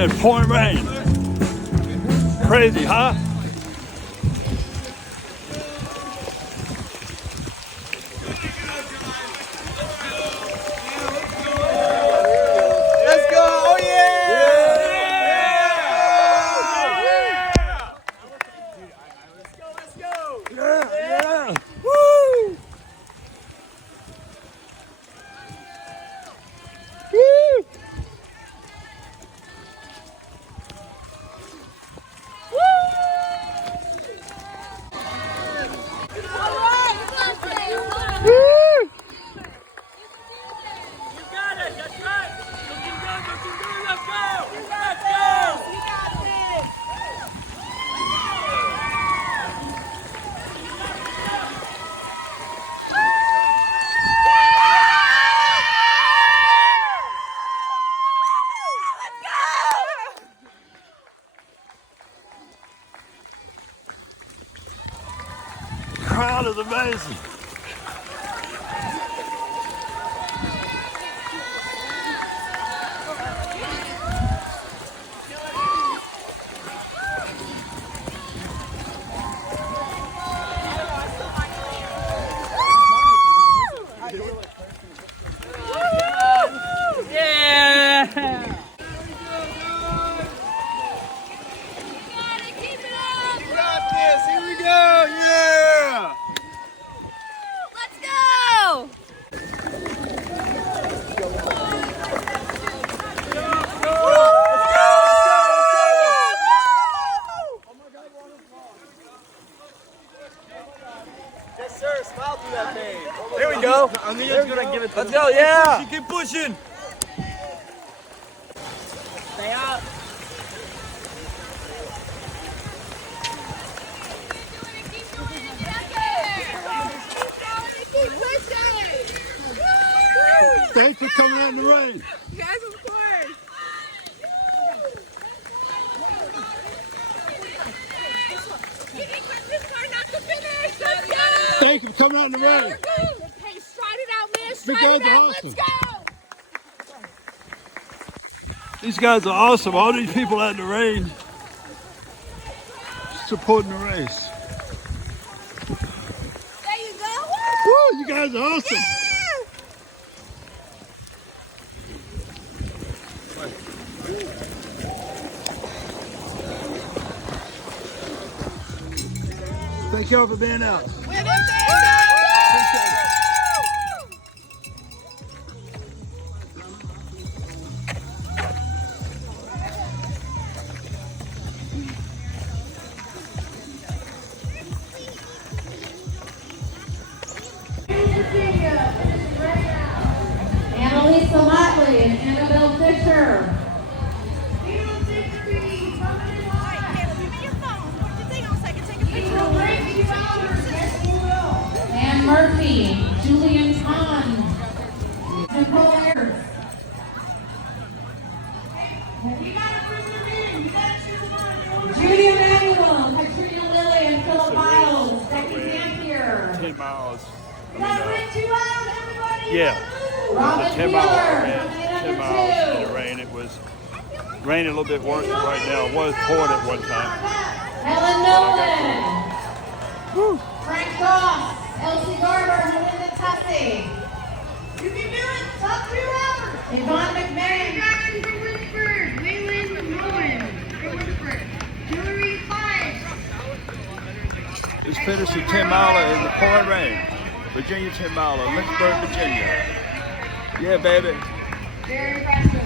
and pouring rain. Crazy, huh? Let's go! Oh yeah! Let's go! Yeah! Woo! Woo! Woo! Crowd is amazing. There we go. Amelia's gonna give it to Let's go, yeah! Keep pushing. Stay out. Thanks for coming out in the rain. Yes, of course. This car not to finish. Let's go. Thank you for coming out in the rain. Hey, stride it out, man. You Stride guys it are out. awesome. Let's go. These guys are awesome. All these people out in the rain supporting the race. There you go. Woo, you guys are awesome. Thank y'all for being out. Appreciate it. Annalisa Motley and Annabelle Fisher. Ann Murphy, Julian Kahn, Nicole Ayers. Judy Emanuel, Katrina Lilly, and Philip Miles, Becky Dampier. 10 miles. Yeah. Robin 10 Wheeler, miles. from 10 miles in 802. the rain. It was raining a little bit worse than right now. It was pouring at one time. Helen Nolan. Frank Goss, Elsie Garber, Melinda Tussey. You can do it. Top 3 rounders. Yvonne McMahon. Jackson from Lynchburg. Waylon Moen from Lynchburg. Hillary Clyde. It's finished a 10 miler in the pouring rain. Virginia 10 miler, Lynchburg, Virginia. Yeah, baby. Very impressive.